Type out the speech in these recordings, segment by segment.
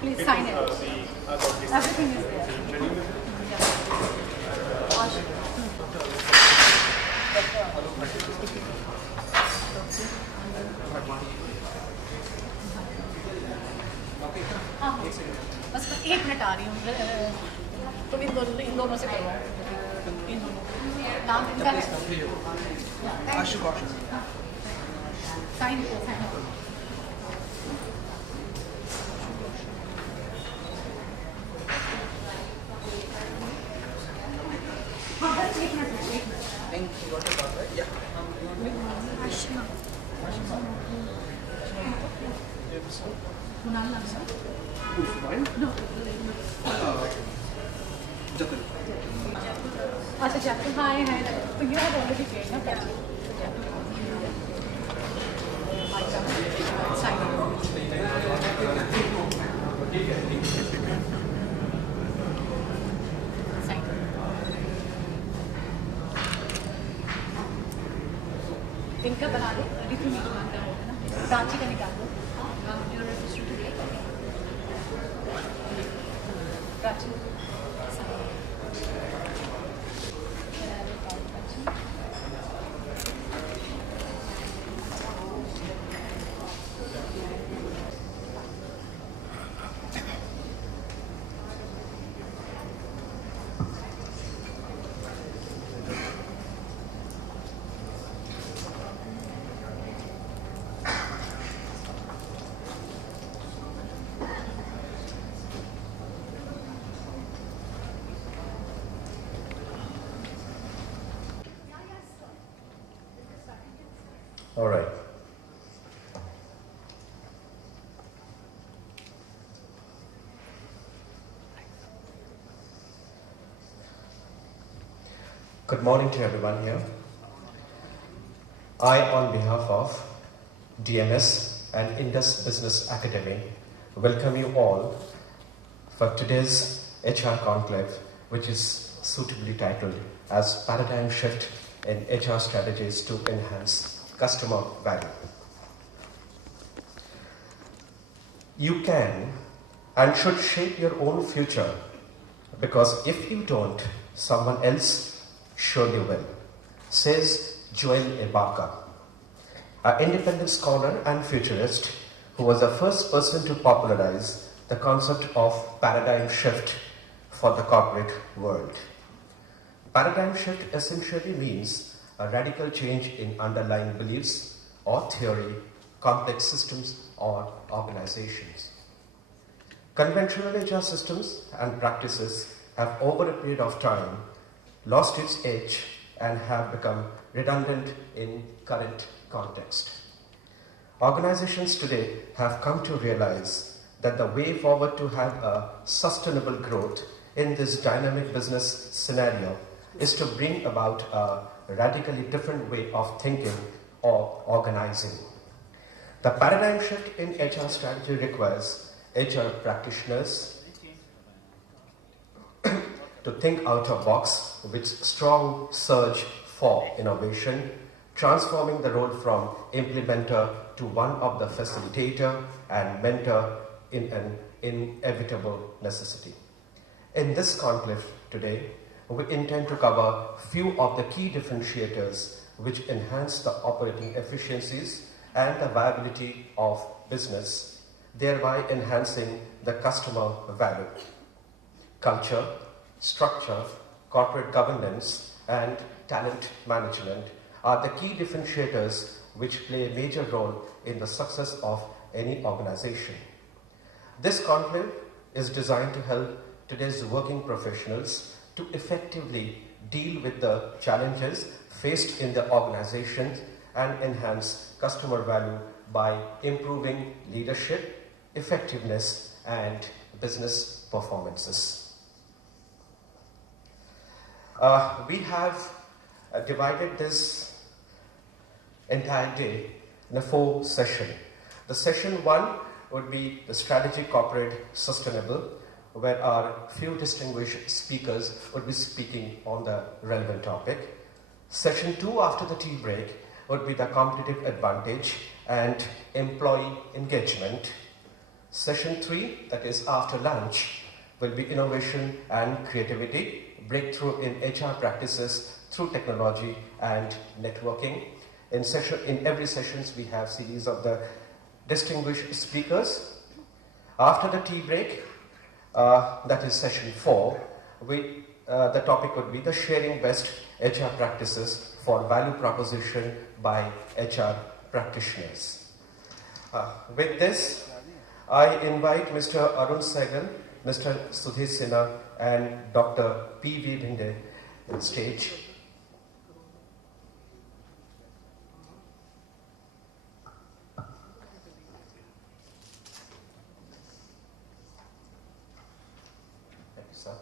Please sign it. Everything is there. हाँ बस 1 minute आ रही हूँ तुम इन दोनों से करो इन दोनों नाम इनका है आशुतोष साइन अच्छा जैसे हाँ है तो ये है ऑलरेडी पेड ना पहले इनका बना दो ऋतु निर्माण का होगा ना रांची का निकाल दो Ranchi All right. Good morning to everyone here. I, on behalf of DMS and Indus Business Academy, welcome you all for today's HR Conclave, which is suitably titled as Paradigm Shift in HR Strategies to Enhance Customer Value. You can and should shape your own future, because if you don't, someone else surely will, says Joel Ibaka, an independent scholar and futurist who was the first person to popularize the concept of paradigm shift for the corporate world. Paradigm shift essentially means a radical change in underlying beliefs or theory, complex systems or organizations. Conventional HR systems and practices have over a period of time lost its edge and have become redundant in current context. Organizations today have come to realize that the way forward to have a sustainable growth in this dynamic business scenario is to bring about a radically different way of thinking or organizing. The paradigm shift in HR strategy requires HR practitioners to think out of box with strong surge for innovation, transforming the role from implementer to one of the facilitator and mentor in an inevitable necessity. In this conclave today, we intend to cover few of the key differentiators which enhance the operating efficiencies and the viability of business, thereby enhancing the customer value. Culture, structure, corporate governance, and talent management are the key differentiators which play a major role in the success of any organization. This conclave is designed to help today's working professionals to effectively deal with the challenges faced in the organizations and enhance customer value by improving leadership, effectiveness, and business performances. We have divided this entire day in a 4 session. The session 1 would be the strategic corporate sustainable, where our few distinguished speakers would be speaking on the relevant topic. Session 2 after the tea break would be the competitive advantage and employee engagement. Session 3, that is after lunch, will be innovation and creativity, breakthrough in HR practices through technology and networking. In every sessions we have series of the distinguished speakers. After the tea break, that is session 4, the topic would be the sharing best HR practices for value proposition by HR practitioners. With this, I invite Mr. Arun Sehgal, Mr. Sudhir Sinha, and Dr. P.V. Bhinde on stage. Thank you, sir.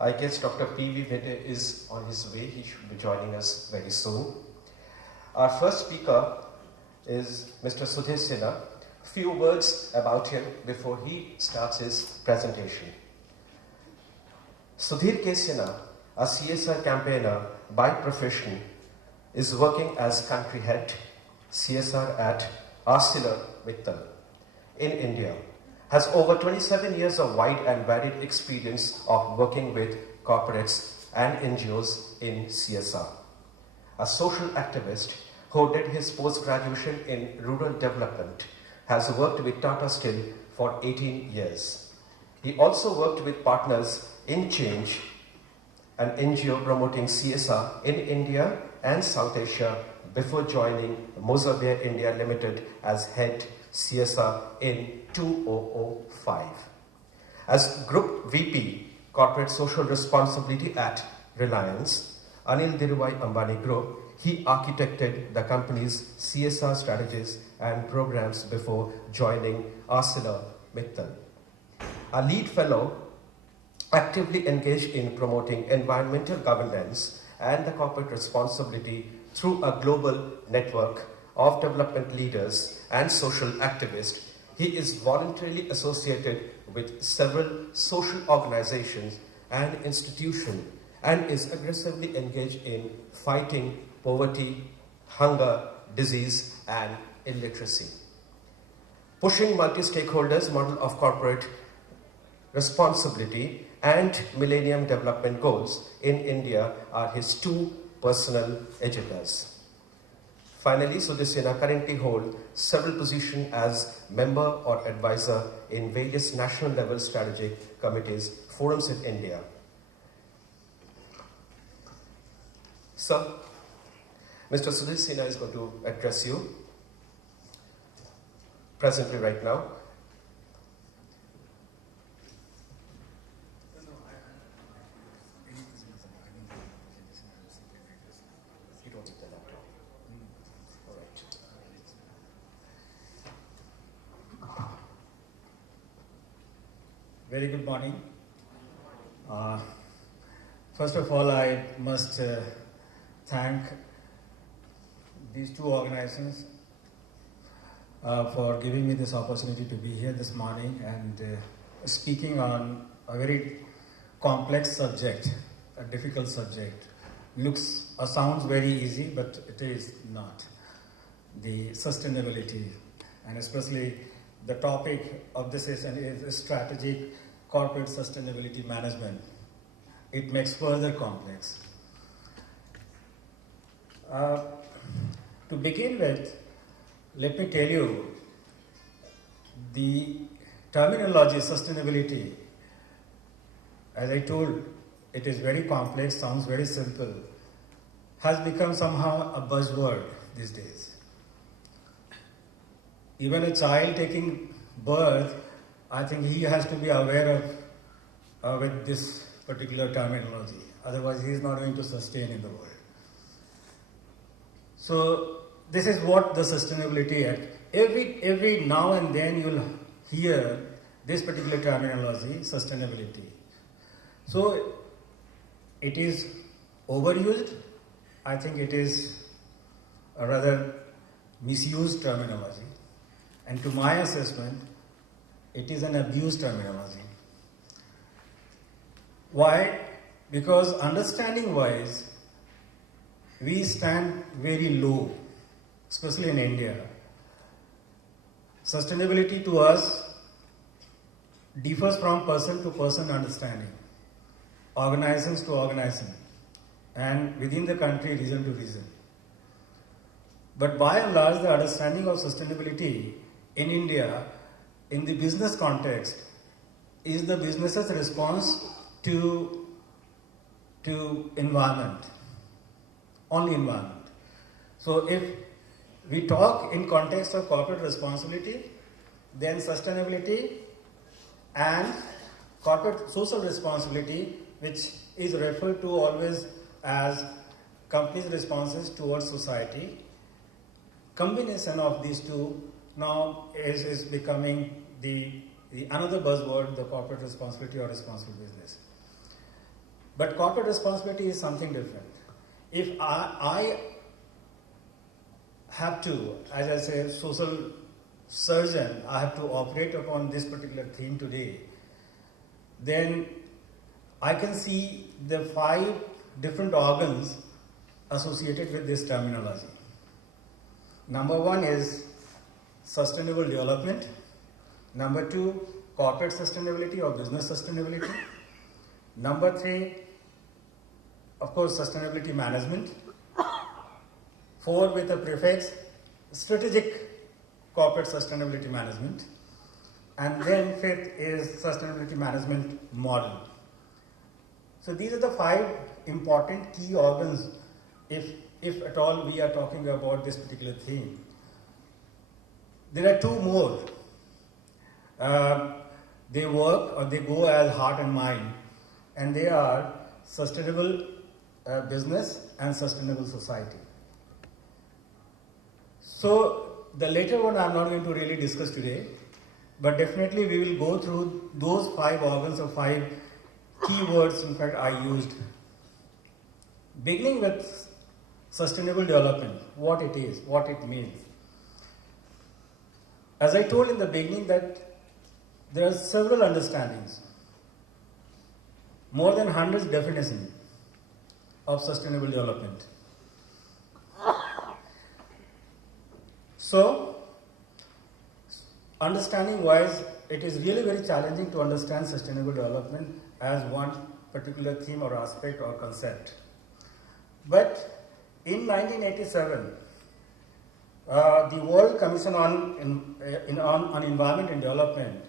I guess Dr. P.V. Bhinde is on his way. He should be joining us very soon. Our first speaker is Mr. Sudhir Sinha. Few words about him before he starts his presentation. Sudhir K. Sinha, a CSR campaigner by profession, is working as country head CSR at ArcelorMittal in India. Has over 27 years of wide and varied experience of working with corporates and NGOs in CSR. A social activist who did his post-graduation in rural development, has worked with Tata Steel for 18 years. He also worked with partners in Change, an NGO promoting CSR in India and South Asia, before joining Mozarbeer India Limited as head CSR in 2005. As Group VP, Corporate Social Responsibility at Reliance, Anil Dhirubhai Ambani Group, he architected the company's CSR strategies and programs before joining ArcelorMittal. A lead fellow actively engaged in promoting environmental governance and the corporate responsibility through a global network of development leaders and social activists. He is voluntarily associated with several social organizations and institutions and is aggressively engaged in fighting poverty, hunger, disease, and illiteracy. Pushing multi-stakeholders model of corporate responsibility and Millennium Development Goals in India are his 2 personal agendas. Finally, Sudhir Sinha currently holds several positions as member or advisor in various national level strategic committees, forums in India. Sir, Mr. Sudhir Sinha is going to address you presently right now. You don't need the laptop. All right. Very good morning. First of all, I must thank these 2 organizations for giving me this opportunity to be here this morning and speaking on a very complex subject, a difficult subject. Looks or sounds very easy, but it is not. The sustainability, and especially the topic of this session is strategic corporate sustainability management. It makes further complex. To begin with, let me tell you the terminology sustainability. As I told, it is very complex, sounds very simple, has become somehow a buzzword these days. Even a child taking birth, I think he has to be aware of with this particular terminology. Otherwise, he is not going to sustain in the world. So this is what the sustainability is. Every now and then you'll hear this particular terminology, sustainability. So it is overused. I think it is a rather misused terminology. And to my assessment, it is an abused terminology. Why? Because understanding-wise, we stand very low, especially in India. Sustainability to us differs from person to person understanding, organizations to organization, and within the country, region to region. But by and large, the understanding of sustainability in India, in the business context, is the business's response to environment, only environment. So if we talk in context of corporate responsibility, then sustainability and corporate social responsibility, which is referred to always as companies' responses towards society, combination of these two now is becoming the another buzzword, the corporate responsibility or responsible business. But corporate responsibility is something different. If I have to, as I say, social surgeon, I have to operate upon this particular theme today, then I can see the 5 different organs associated with this terminology. Number 1 is sustainable development. Number 2, corporate sustainability or business sustainability. Number 3, of course, sustainability management. 4 with a prefix, strategic corporate sustainability management. And then 5th is sustainability management model. So these are the 5 important key organs if at all we are talking about this particular theme. There are 2 more. They work or they go as heart and mind, and they are sustainable business and sustainable society. So the later one I'm not going to really discuss today, but definitely we will go through those 5 organs or 5 keywords in fact I used. Beginning with sustainable development, what it is, what it means. As I told in the beginning that there are several understandings, more than hundreds definitions of sustainable development. So, understanding wise, it is really very challenging to understand sustainable development as one particular theme or aspect or concept. But in 1987, the World Commission on Environment and Development,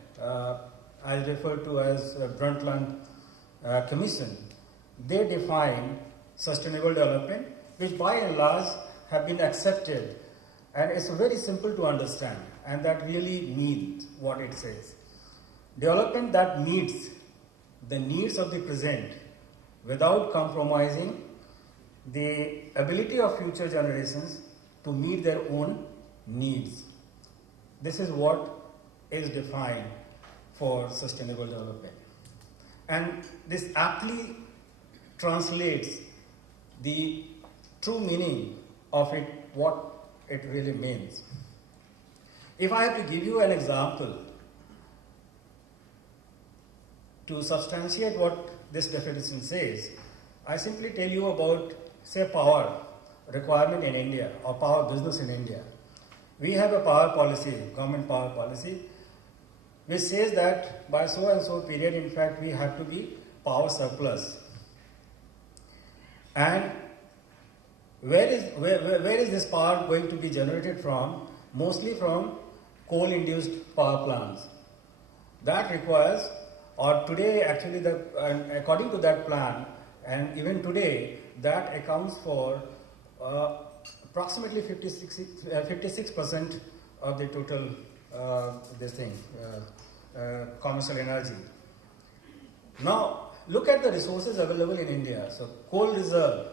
as referred to as Brundtland Commission, they define sustainable development, which by and large have been accepted, and it's very simple to understand, and that really means what it says. Development that meets the needs of the present without compromising the ability of future generations to meet their own needs. This is what is defined for sustainable development. And this aptly translates the true meaning of it, what it really means. If I have to give you an example to substantiate what this definition says, I simply tell you about, say, power requirement in India or power business in India. We have a power policy, government power policy, which says that by so and so period, in fact, we have to be power surplus. And where is this power going to be generated from? Mostly from coal-induced power plants. That requires, or today actually, according to that plan, and even today, that accounts for approximately 56% of the total commercial energy. Now, look at the resources available in India. So, coal reserve.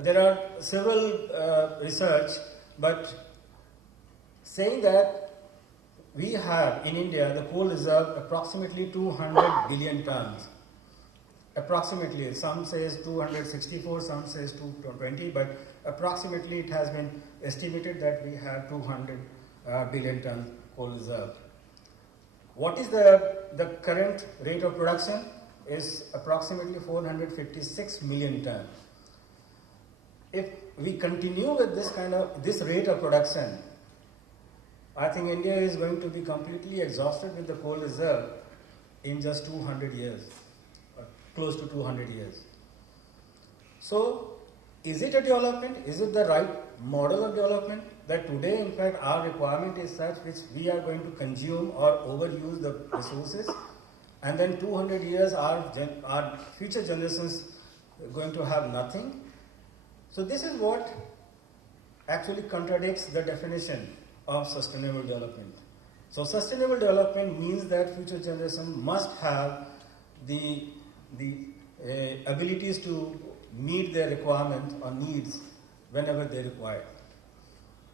There are several research, but saying that we have in India the coal reserve approximately 200 billion tons. Approximately, some says 264, some says 220, but approximately it has been estimated that we have 200 billion ton coal reserve. What is the current rate of production? Is approximately 456 million ton. If we continue with this rate of production, I think India is going to be completely exhausted with the coal reserve in just 200 years, or close to 200 years. So, is it a development? Is it the right model of development? That today, in fact, our requirement is such which we are going to consume or overuse the resources, and then 200 years our future generations are going to have nothing. So this is what actually contradicts the definition of sustainable development. So sustainable development means that future generations must have the abilities to meet their requirements or needs whenever they require.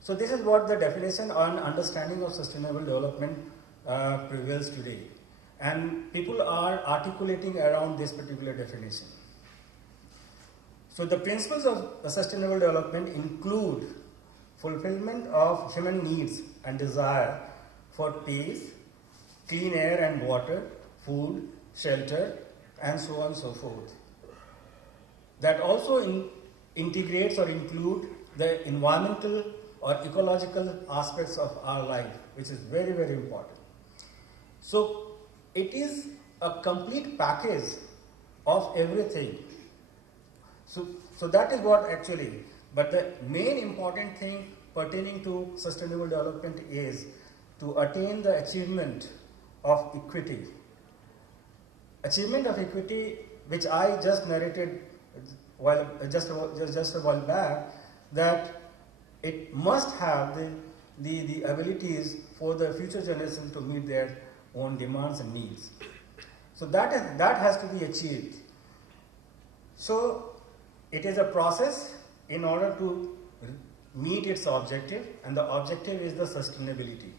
So this is what the definition and understanding of sustainable development prevails today. And people are articulating around this particular definition. So the principles of sustainable development include fulfillment of human needs and desire for peace, clean air and water, food, shelter, and so on and so forth. That also integrates or include the environmental or ecological aspects of our life, which is very, very important. So it is a complete package of everything. So that is what actually, but the main important thing pertaining to sustainable development is to attain the achievement of equity. Achievement of equity, which I just narrated just a while back, that it must have the abilities for the future generations to meet their own demands and needs. So that has to be achieved. So it is a process in order to meet its objective, and the objective is the sustainability.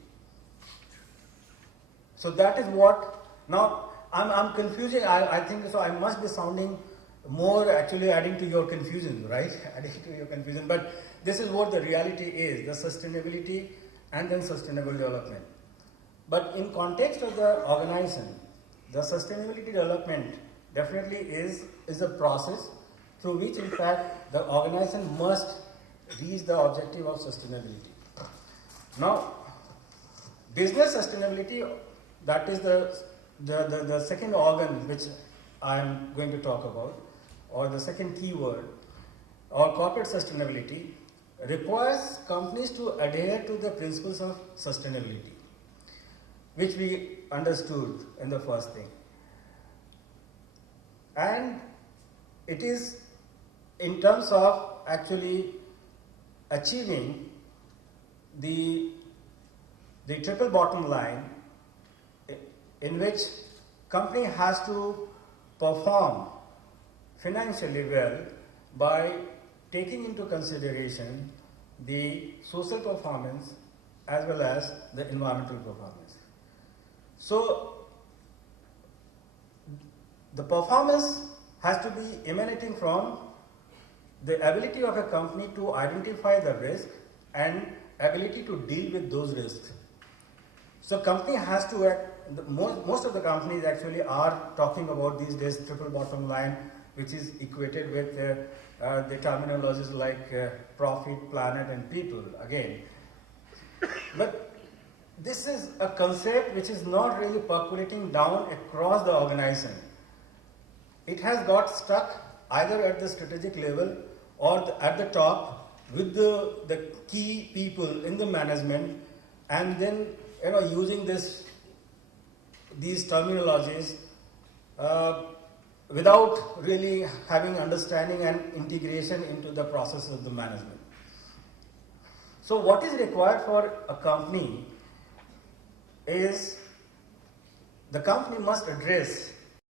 So that is what, now I'm confusing, I think so I must be sounding more actually adding to your confusion, right? Adding to your confusion, but this is what the reality is, the sustainability and then sustainable development. But in context of the organization, the sustainability development definitely is a process through which in fact the organization must reach the objective of sustainability. Now, business sustainability, that is the second organ which I am going to talk about, or the second keyword, or corporate sustainability, requires companies to adhere to the principles of sustainability, which we understood in the first thing. And it is in terms of actually achieving the triple bottom line, in which company has to perform financially well by taking into consideration the social performance as well as the environmental performance. So the performance has to be emanating from the ability of a company to identify the risk and ability to deal with those risks. So company has to act, most of the companies actually are talking about these days triple bottom line, which is equated with the terminologies like profit, planet and people again. But this is a concept which is not really percolating down across the organization. It has got stuck either at the strategic level or at the top with the key people in the management, and then using these terminologies without really having understanding and integration into the process of the management. So what is required for a company is the company must address